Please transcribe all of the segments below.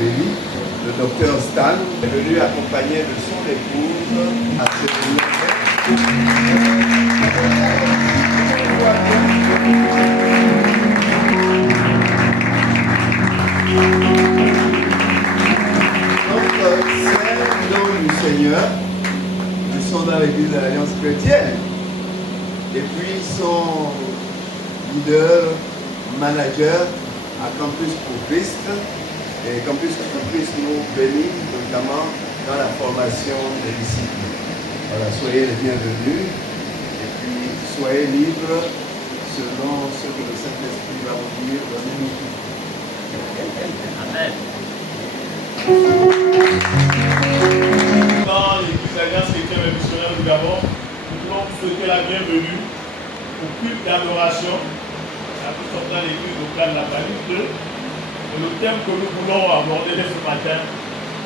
Lévi. Le docteur Stan est venu accompagner de son épouse à cette réunion. Donc, c'est l'homme du Seigneur. Ils sont dans l'église de l'Alliance chrétienne. Et puis, ils sont leaders, managers à Campus pour Christ. Et Campus pour Christ nous bénit notamment dans la formation des disciples. Voilà, soyez les bienvenus. Et puis, soyez libres selon ce que le Saint-Esprit va vous dire dans les minutes. Amen. Dans l'église Alliance chrétienne et missionnaire du Gabon, nous voulons vous souhaiter la bienvenue au culte d'adoration. Nous sommes dans l'église locale de la Palisse 2. Et le thème que nous voulons aborder ce matin,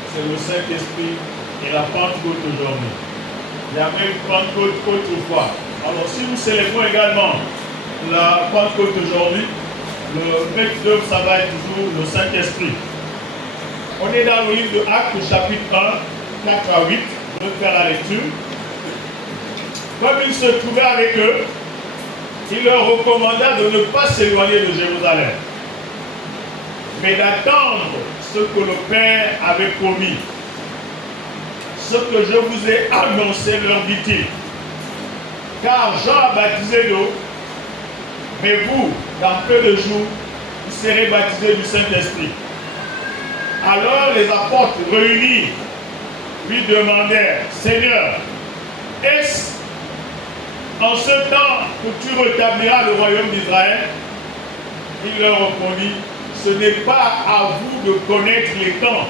c'est le Saint-Esprit et la Pentecôte aujourd'hui. Il y avait une Pentecôte autrefois. Alors si nous célébrons également la Pentecôte aujourd'hui, le maître d'œuvre, ça va être toujours le Saint-Esprit. On est dans le livre de Actes, chapitre 1, 4 à 8. Je vais faire la lecture. Comme il se trouvait avec eux, il leur recommanda de ne pas s'éloigner de Jérusalem, mais d'attendre ce que le Père avait promis. Ce que je vous ai annoncé, leur dit-il. Car Jean a baptisé d'eau, mais vous, dans peu de jours, vous serez baptisés du Saint-Esprit. Alors les apôtres réunis lui demandèrent, Seigneur, est-ce en ce temps que tu rétabliras le royaume d'Israël? Il leur répondit, ce n'est pas à vous de connaître les temps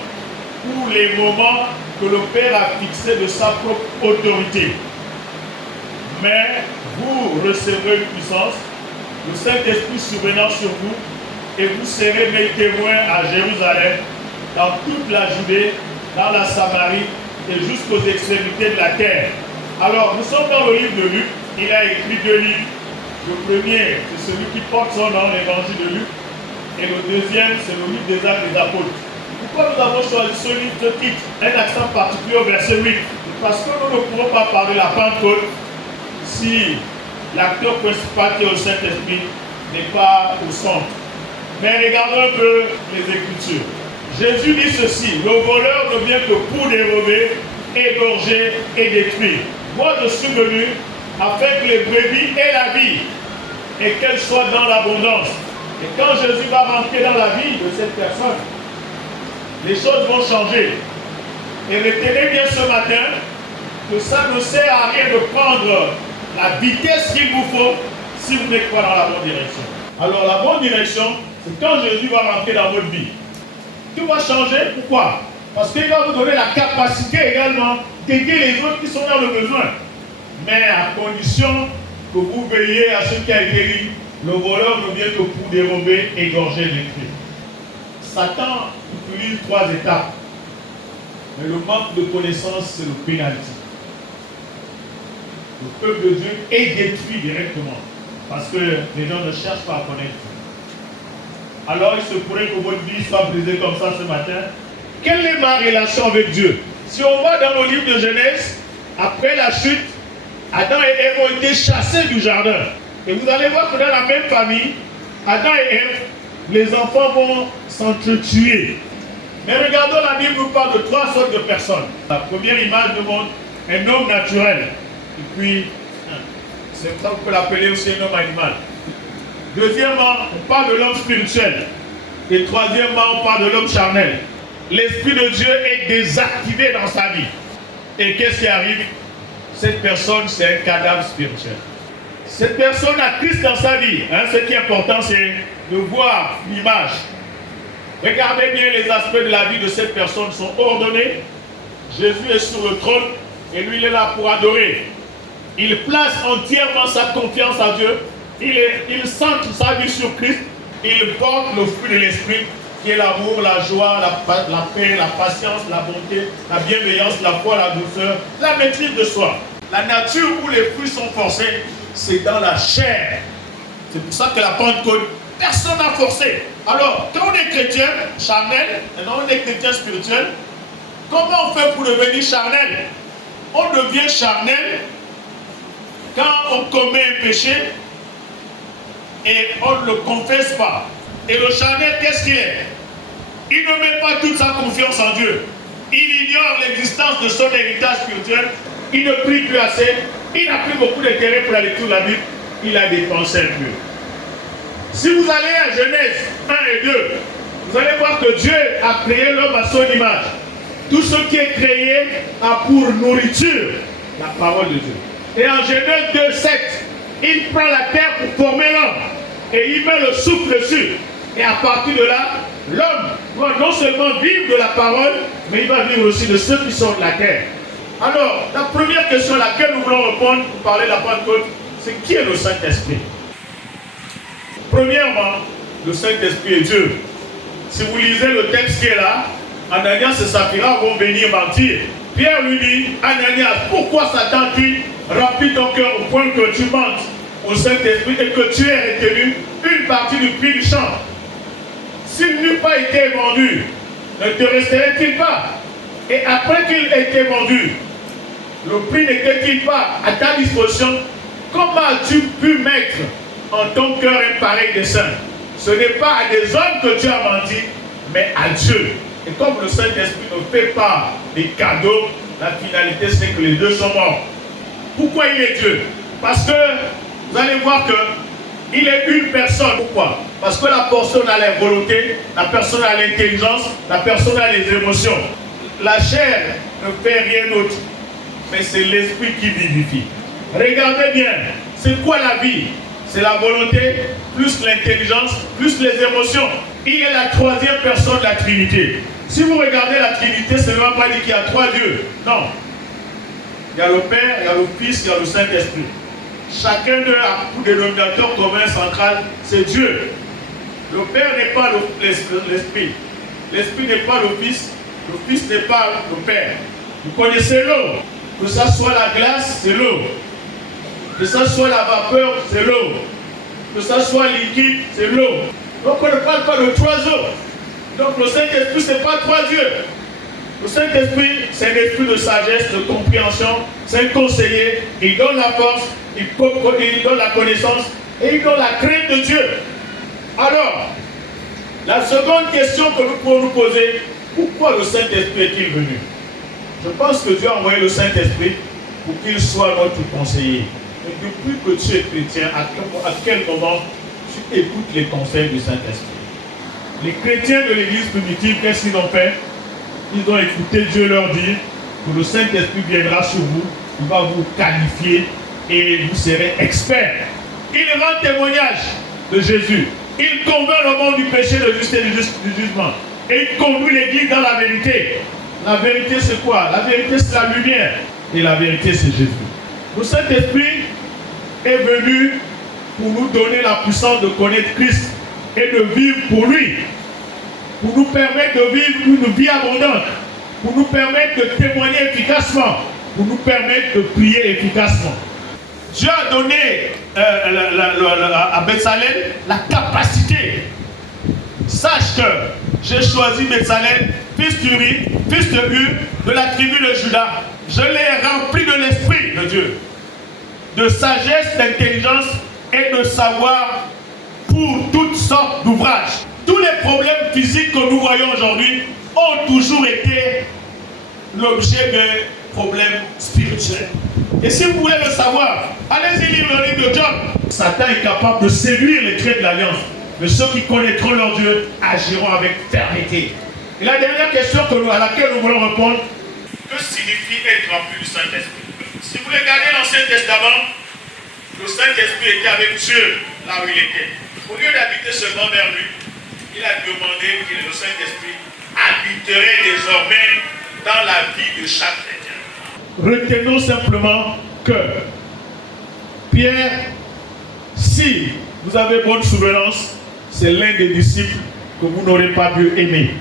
ou les moments que le Père a fixés de sa propre autorité. Mais vous recevrez une puissance, le Saint-Esprit survenant sur vous, et vous serez mes témoins à Jérusalem, dans toute la Judée, dans la Samarie et jusqu'aux extrémités de la terre. Alors, nous sommes dans le livre de Luc. Il a écrit 2 livres. Le premier, c'est celui qui porte son nom, l'évangile de Luc. Et le deuxième, c'est le livre des Actes des Apôtres. Pourquoi nous avons choisi ce livre, ce titre? Un accent particulier au verset 8. Parce que nous ne pourrons pas parler de la Pentecôte si l'acteur principal qui est au Saint-Esprit n'est pas au centre. Mais regardons un peu les Écritures. Jésus dit ceci, le voleur ne vient que pour dérober, égorger et détruire. Moi je suis venu afin que les brebis aient la vie et qu'elles soient dans l'abondance. Et quand Jésus va rentrer dans la vie de cette personne, les choses vont changer. Et retenez bien ce matin que ça ne sert à rien de prendre la vitesse qu'il vous faut si vous n'êtes pas dans la bonne direction. Alors la bonne direction, c'est quand Jésus va rentrer dans votre vie. Tout va changer. Pourquoi? Parce qu'il va vous donner la capacité également d'aider les autres qui sont dans le besoin. Mais à condition que vous veillez à ce qui a été dit, le voleur ne vient que pour dérober, égorger, détruire. Satan utilise 3 étapes. Mais le manque de connaissance, c'est le pénalty. Le peuple de Dieu est détruit directement. Parce que les gens ne cherchent pas à connaître. Alors il se pourrait que votre vie soit brisée comme ça ce matin. Quelle est ma relation avec Dieu? Si on va dans le livre de Genèse, après la chute, Adam et Ève ont été chassés du jardin. Et vous allez voir que dans la même famille, Adam et Ève, les enfants vont s'entretuer. Mais regardons, la Bible nous parle de 3 sortes de personnes. La première image nous montre un homme naturel. Et puis, c'est ça qu'on peut l'appeler aussi un homme animal. Deuxièmement, on parle de l'homme spirituel. Et troisièmement, on parle de l'homme charnel. L'Esprit de Dieu est désactivé dans sa vie. Et qu'est-ce qui arrive? Cette personne, c'est un cadavre spirituel. Cette personne a Christ dans sa vie. Ce qui est important, c'est de voir l'image. Regardez bien les aspects de la vie de cette personne sont ordonnés. Jésus est sur le trône et lui, il est là pour adorer. Il place entièrement sa confiance à Dieu. Il centre sa vie sur Christ. Il porte le fruit de l'esprit qui est l'amour, la joie, la paix, la patience, la bonté, la bienveillance, la foi, la douceur, la maîtrise de soi. La nature où les fruits sont forcés, c'est dans la chair. C'est pour ça que la Pentecôte Personne n'a forcé. Alors, quand on est chrétien charnel, maintenant on est chrétien spirituel, comment on fait pour devenir charnel? On devient charnel quand on commet un péché et on ne le confesse pas. Et le charnel, qu'est-ce qu'il est? Il ne met pas toute sa confiance en Dieu. Il ignore l'existence de son héritage spirituel. Il ne prie plus assez. Il n'a plus beaucoup d'intérêt pour la lecture de la Bible. Il a dépensé un peu. Si vous allez à Genèse 1 et 2, vous allez voir que Dieu a créé l'homme à son image. Tout ce qui est créé a pour nourriture la parole de Dieu. Et en Genèse 2, 7, il prend la terre pour former l'homme. Et il met le souffle dessus. Et à partir de là, l'homme doit non seulement vivre de la parole, mais il va vivre aussi de ceux qui sont de la terre. Alors, la première question à laquelle nous voulons répondre pour parler de la Pentecôte, c'est qui est le Saint-Esprit? Premièrement, le Saint-Esprit est Dieu. Si vous lisez le texte qui est là, Ananias et Saphira vont venir mentir. Pierre lui dit, Ananias, pourquoi Satan dit, remplis ton cœur au point que tu mentes au Saint-Esprit et que tu aies retenu une partie du prix du champ? S'il n'eût pas été vendu, ne te resterait-il pas? Et après qu'il ait été vendu, le prix n'était-il pas à ta disposition? Comment as-tu pu mettre en ton cœur un pareil dessein? Ce n'est pas à des hommes que tu as menti, mais à Dieu. Et comme le Saint-Esprit ne fait pas des cadeaux, la finalité c'est que les deux sont morts. Pourquoi il est Dieu? Parce que vous allez voir que il est une personne. Pourquoi? Parce que la personne a la volonté, la personne a l'intelligence, la personne a les émotions. La chair ne fait rien d'autre, mais c'est l'esprit qui vivifie. Regardez bien, c'est quoi la vie? C'est la volonté, plus l'intelligence, plus les émotions. Il est la troisième personne de la Trinité. Si vous regardez la Trinité, ça ne va pas dire qu'il y a trois dieux. Non. Il y a le Père, il y a le Fils, il y a le Saint-Esprit. Chacun d'eux a pour dénominateur commun central, c'est Dieu. Le Père n'est pas l'Esprit. L'Esprit n'est pas le Fils. Le Fils n'est pas le Père. Vous connaissez l'eau. Que ça soit la glace, c'est l'eau. Que ça soit la vapeur, c'est l'eau. Que ça soit liquide, c'est l'eau. Donc on ne parle pas de trois eaux. Donc le Saint-Esprit, ce n'est pas trois dieux. Le Saint-Esprit, c'est un esprit de sagesse, de compréhension. C'est un conseiller. Il donne la force, il donne la connaissance et il donne la crainte de Dieu. Alors, la seconde question que nous pouvons nous poser, pourquoi le Saint-Esprit est-il venu? Je pense que Dieu a envoyé le Saint-Esprit pour qu'il soit notre conseiller. Et depuis que tu es chrétien, à quel moment tu écoutes les conseils du Saint-Esprit? Les chrétiens de l'église primitive, qu'est-ce qu'ils ont fait? Ils ont écouté Dieu leur dire que le Saint-Esprit viendra sur vous, il va vous qualifier et vous serez experts. Il rend témoignage de Jésus. Il convainc le monde du péché, de justice et du jugement. Et il conduit l'église dans la vérité. La vérité c'est quoi? La vérité c'est la lumière. Et la vérité c'est Jésus. Le Saint-Esprit est venu pour nous donner la puissance de connaître Christ et de vivre pour lui. Pour nous permettre de vivre une vie abondante. Pour nous permettre de témoigner efficacement. Pour nous permettre de prier efficacement. Dieu a donné à Betsalel la capacité. Sache que j'ai choisi Betsalel, fils d'Uri, fils de Hur, de la tribu de Juda. Je l'ai rempli de l'Esprit de Dieu, de sagesse, d'intelligence et de savoir pour toutes sortes d'ouvrages. Tous les problèmes physiques que nous voyons aujourd'hui ont toujours été l'objet de problèmes spirituels. Et si vous voulez le savoir, allez-y lire le livre de Job. Satan est capable de séduire les traits de l'alliance. Mais ceux qui connaîtront leur Dieu agiront avec fermeté. Et la dernière question à laquelle nous voulons répondre, que signifie être rempli du Saint-Esprit? Si vous regardez l'Ancien Testament, le Saint-Esprit était avec Dieu là où il était. Au lieu d'habiter seulement vers lui, il a demandé que le Saint-Esprit habiterait désormais dans la vie de chaque chrétien. Retenons simplement que Pierre, si vous avez bonne souvenance, c'est l'un des disciples que vous n'aurez pas pu aimer.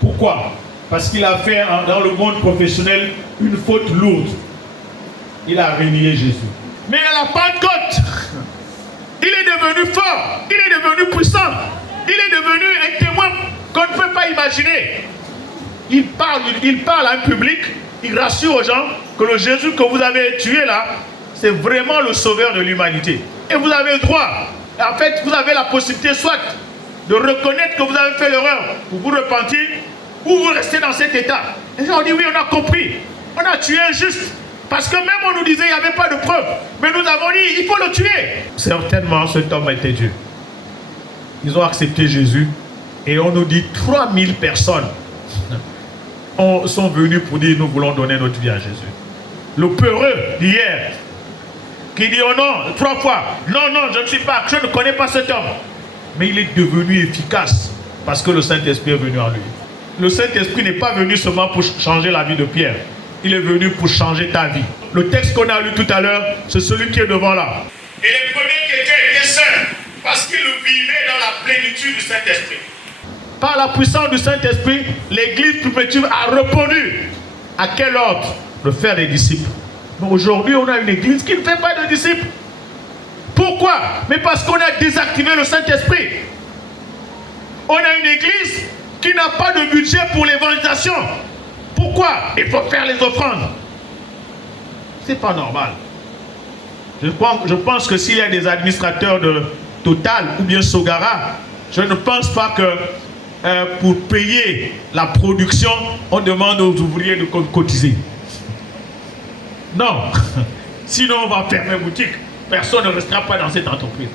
Pourquoi? Parce qu'il a fait dans le monde professionnel une faute lourde. Il a renié Jésus. Mais à la Pentecôte, Il est devenu fort. Il est devenu puissant. Il est devenu un témoin qu'on ne peut pas imaginer. Il parle à un public. Il rassure aux gens que le Jésus que vous avez tué là, c'est vraiment le sauveur de l'humanité. Et vous avez le droit. En fait, vous avez la possibilité soit de reconnaître que vous avez fait l'erreur pour vous repentir, ou vous restez dans cet état. Les gens ont dit oui, on a compris. On a tué un juste. Parce que même on nous disait qu'il n'y avait pas de preuve. Mais nous avons dit, il faut le tuer. Certainement, cet homme était Dieu. Ils ont accepté Jésus. Et on nous dit 3000 personnes sont venus pour dire, nous voulons donner notre vie à Jésus. Le peureux d'hier, qui dit, oh non, 3 fois, non, non, je ne suis pas, je ne connais pas cet homme. Mais il est devenu efficace parce que le Saint-Esprit est venu en lui. Le Saint-Esprit n'est pas venu seulement pour changer la vie de Pierre. Il est venu pour changer ta vie. Le texte qu'on a lu tout à l'heure, c'est celui qui est devant là. Et les premiers chrétiens étaient saints parce qu'ils vivaient dans la plénitude du Saint-Esprit. Par la puissance du Saint-Esprit, l'Église primitive a répondu. À quel ordre? De faire des disciples. Mais aujourd'hui, on a une Église qui ne fait pas de disciples. Pourquoi? Mais parce qu'on a désactivé le Saint-Esprit. On a une Église qui n'a pas de budget pour l'évangélisation. Pourquoi? Il faut faire les offrandes. C'est pas normal. Je pense que s'il y a des administrateurs de Total ou bien Sogara, je ne pense pas que pour payer la production, on demande aux ouvriers de cotiser. Non. Sinon, on va fermer boutique. Personne ne restera pas dans cette entreprise.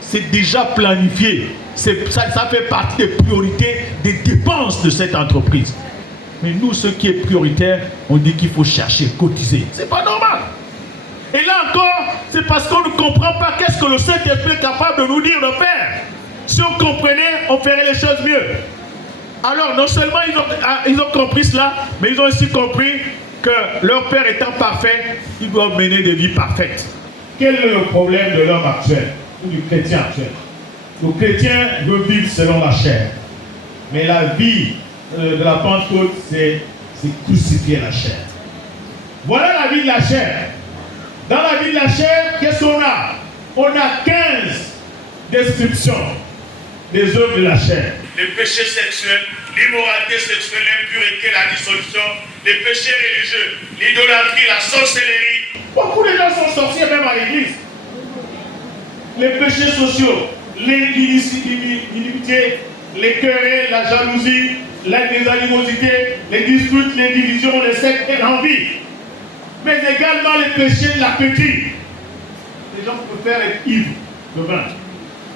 C'est déjà planifié. Ça fait partie des priorités, des dépenses de cette entreprise. Mais nous, ce qui est prioritaire, on dit qu'il faut chercher, cotiser. C'est pas normal. Et là encore, c'est parce qu'on ne comprend pas qu'est-ce que le Saint-Esprit est capable de nous dire de faire. Si on comprenait, on ferait les choses mieux. Alors, non seulement ils ont compris cela, mais ils ont aussi compris que leur Père étant parfait, ils doivent mener des vies parfaites. Quel est le problème de l'homme actuel, ou du chrétien actuel? Le chrétien veut vivre selon la chair. Mais la vie de la Pentecôte, c'est crucifier la chair. Voilà la vie de la chair. Dans la vie de la chair, qu'est-ce qu'on a? On a 15 descriptions des œuvres de la chair. Les péchés sexuels, l'immoralité sexuelle, l'impureté, la dissolution, les péchés religieux, l'idolâtrie, la sorcellerie. Beaucoup de gens sont sorciers même à l'église. Les péchés sociaux, l'inimitié, les querelles, la jalousie, les animosités, les disputes, les divisions, les sectes et l'envie. Mais également les péchés de l'appétit. Les gens préfèrent être ivres de vin.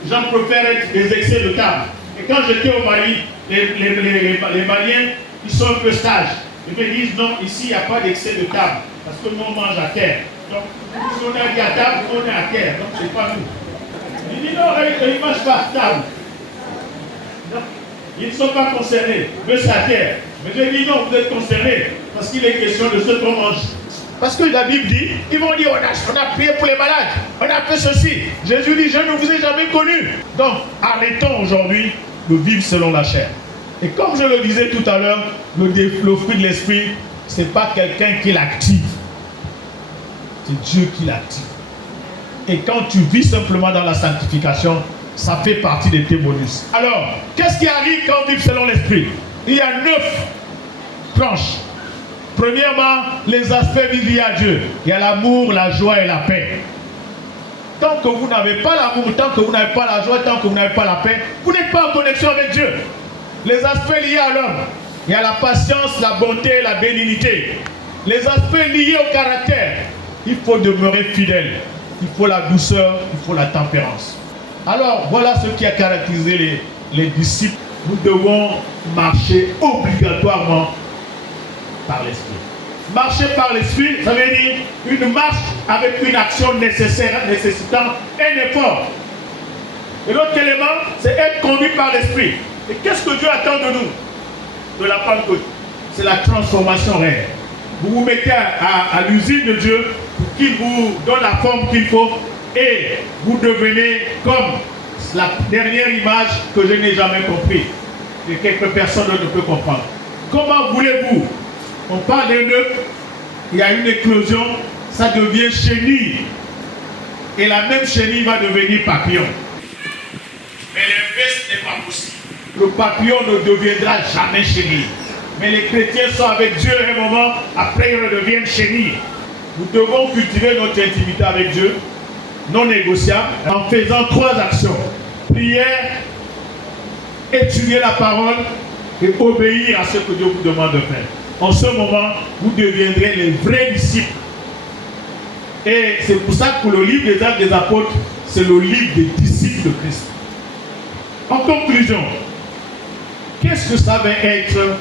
Les gens préfèrent être des excès de table. Et quand j'étais au Mali, les Maliens, ils sont un peu sages. Ils me disent non, ici il n'y a pas d'excès de table. Parce que nous on mange à terre. Donc, si on a dit à table, on est à terre. Donc c'est pas nous. Ils disent non, ils ne mangent pas à table. Non, ils ne sont pas concernés. Mais c'est à terre. Mais j'ai dit non, vous êtes concernés. Parce qu'il est question de ce qu'on mange. Parce que la Bible dit, ils vont dire, on a prié pour les malades, on a fait ceci. Jésus dit, je ne vous ai jamais connu. Donc, arrêtons aujourd'hui de vivre selon la chair. Et comme je le disais tout à l'heure, le fruit de l'esprit, ce n'est pas quelqu'un qui l'active. C'est Dieu qui l'active. Et quand tu vis simplement dans la sanctification, ça fait partie de tes bonus. Alors, qu'est-ce qui arrive quand on vit selon l'esprit? Il y a 9 tranches. Premièrement, les aspects liés à Dieu. Il y a l'amour, la joie et la paix. Tant que vous n'avez pas l'amour, tant que vous n'avez pas la joie, tant que vous n'avez pas la paix, vous n'êtes pas en connexion avec Dieu. Les aspects liés à l'homme. Il y a la patience, la bonté, la bénignité. Les aspects liés au caractère. Il faut demeurer fidèle. Il faut la douceur, il faut la tempérance. Alors, voilà ce qui a caractérisé les disciples. Nous devons marcher obligatoirement par l'esprit. Marcher par l'esprit, ça veut dire une marche avec une action nécessitant un effort. Et l'autre élément, c'est être conduit par l'esprit. Et qu'est-ce que Dieu attend de nous? De la Pentecôte. C'est la transformation réelle. Vous vous mettez à l'usine de Dieu pour qu'il vous donne la forme qu'il faut et vous devenez comme la dernière image que je n'ai jamais compris et quelques personnes ne peuvent comprendre. Comment voulez-vous? On parle d'un œuf, il y a une éclosion, ça devient chenille. et la même chenille va devenir papillon. Mais l'inverse n'est pas possible. Le papillon ne deviendra jamais chenille. Mais les chrétiens sont avec Dieu à un moment, après ils redeviennent chenilles. Nous devons cultiver notre intimité avec Dieu, non négociable, en faisant 3 actions. Prière, étudier la parole et obéir à ce que Dieu vous demande de faire. En ce moment, vous deviendrez les vrais disciples. Et c'est pour ça que le livre des Actes des Apôtres, c'est le livre des disciples de Christ. En conclusion, qu'est-ce que ça va être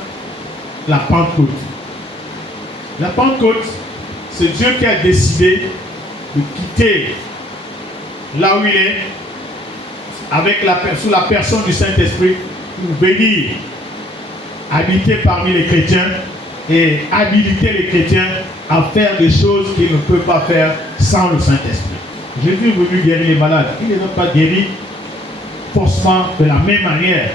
la Pentecôte? La Pentecôte, c'est Dieu qui a décidé de quitter là où il est, sous la personne du Saint-Esprit, pour venir habiter parmi les chrétiens et habiliter les chrétiens à faire des choses qu'ils ne peuvent pas faire sans le Saint-Esprit. Jésus est venu guérir les malades. Il ne les a pas guéris forcément de la même manière.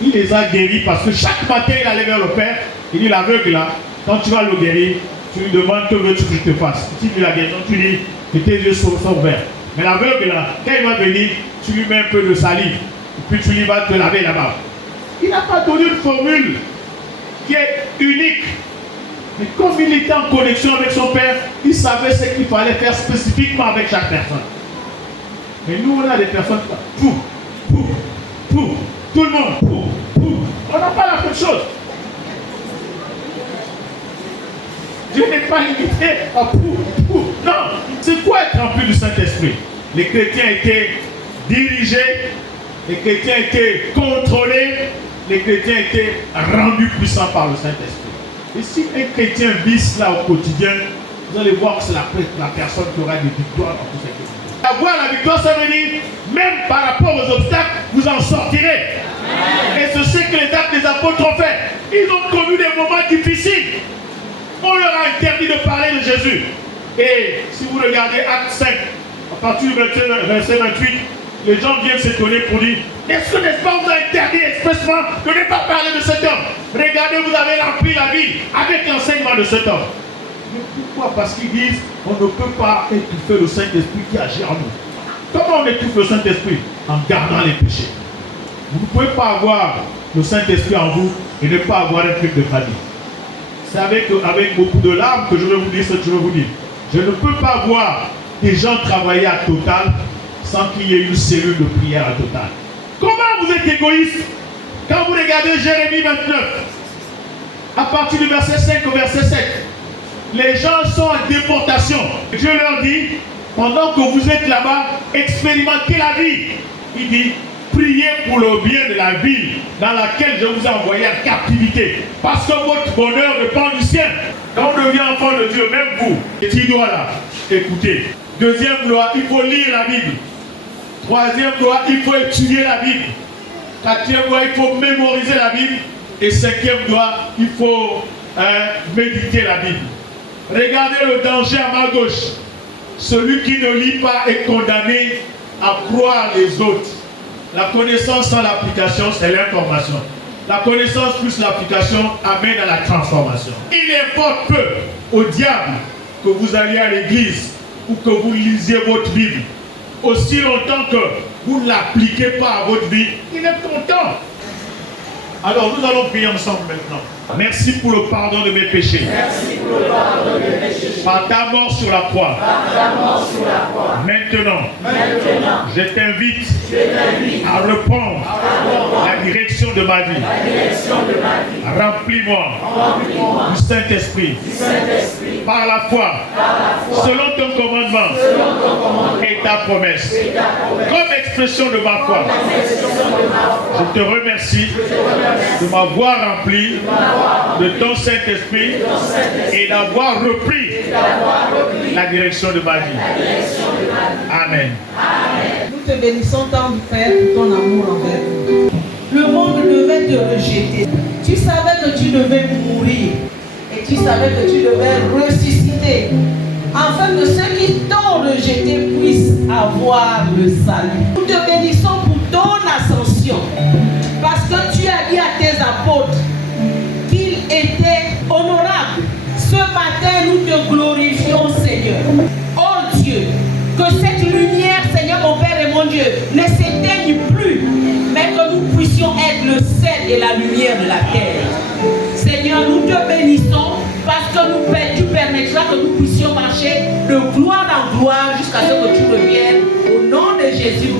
Il les a guéris parce que chaque matin il allait vers le Père. Il dit l'aveugle là, quand tu vas le guérir, tu lui demandes que veux-tu que je te fasse. Si tu lui la guéris, tu dis que tes yeux sont ouverts. Mais l'aveugle là, quand il va venir, tu lui mets un peu de salive et puis tu lui vas te laver la barbe. Il n'a pas donné une formule qui est unique. Mais comme il était en connexion avec son Père, il savait ce qu'il fallait faire spécifiquement avec chaque personne. Mais nous, on a des personnes qui font tout le monde, on n'a pas la même chose. Dieu n'est pas limité à Non, c'est quoi être rempli du Saint-Esprit? Les chrétiens étaient dirigés, les chrétiens étaient contrôlés, les chrétiens étaient rendus puissants par le Saint-Esprit. Et si un chrétien vit cela au quotidien, vous allez voir que c'est la personne qui aura des victoires dans tout cette vie. Avoir la victoire, ça veut dire, même par rapport aux obstacles, vous en sortirez. Amen. Et c'est ce que les Actes des Apôtres ont fait. Ils ont connu des moments difficiles. On leur a interdit de parler de Jésus. Et si vous regardez Acte 5, à partir du verset 28, les gens viennent s'étonner pour dire, est-ce que n'est-ce pas vous a interdit expressement de ne pas parler de cet homme? Regardez, vous avez rempli la ville avec l'enseignement de cet homme. Mais pourquoi? Parce qu'ils disent, on ne peut pas étouffer le Saint-Esprit qui agit en nous. Comment on étouffe le Saint-Esprit? En gardant les péchés. Vous ne pouvez pas avoir le Saint-Esprit en vous et ne pas avoir un truc de famille. C'est avec beaucoup de larmes que je vais vous dire ce que je veux vous dire. Je ne peux pas voir des gens travailler à Total sans qu'il y ait une cellule de prière à Total. Comment vous êtes égoïste quand vous regardez Jérémie 29, à partir du verset 5 au verset 7, les gens sont en déportation. Dieu leur dit, pendant que vous êtes là-bas, expérimentez la vie. Il dit, priez pour le bien de la ville dans laquelle je vous ai envoyé en captivité. Parce que votre bonheur dépend du sien. Quand on devient enfant de Dieu, même vous, qui doit là, écouter. Deuxième loi, il faut lire la Bible. Troisième loi, il faut étudier la Bible. Quatrième loi, il faut mémoriser la Bible. Et cinquième loi, il faut méditer la Bible. Regardez le danger à ma gauche. Celui qui ne lit pas est condamné à croire les autres. La connaissance sans l'application, c'est l'information. La connaissance plus l'application amène à la transformation. Il importe peu au diable que vous alliez à l'église ou que vous lisiez votre Bible. Aussi longtemps que vous ne l'appliquez pas à votre vie, il est content. Alors nous allons prier ensemble maintenant. Merci pour le pardon de mes péchés. Merci pour le pardon de mes péchés. Par ta mort sur la croix. Par ta mort sur la croix. Maintenant, je t'invite à reprendre la direction de ma vie. Remplis-moi du Saint-Esprit. Par la foi, selon ton commandement et ta promesse. Comme expression de ma foi, je te remercie de m'avoir rempli de ton Saint-Esprit et d'avoir repris la direction de ma vie. Amen. Nous te bénissons tant, Père, pour ton amour envers nous. Le monde devait te rejeter. Tu savais que tu devais mourir et tu savais que tu devais ressusciter afin que ceux qui t'ont rejeté puissent avoir le salut. Nous te bénissons pour ton ascension parce que tu as dit à tes apôtres qu'il était honorable. Ce matin, nous te glorifions, Seigneur. Oh Dieu, que cette lumière la lumière de la terre. Seigneur, nous te bénissons parce que tu permettras que nous puissions marcher de gloire en gloire jusqu'à ce que tu reviennes. Au nom de Jésus,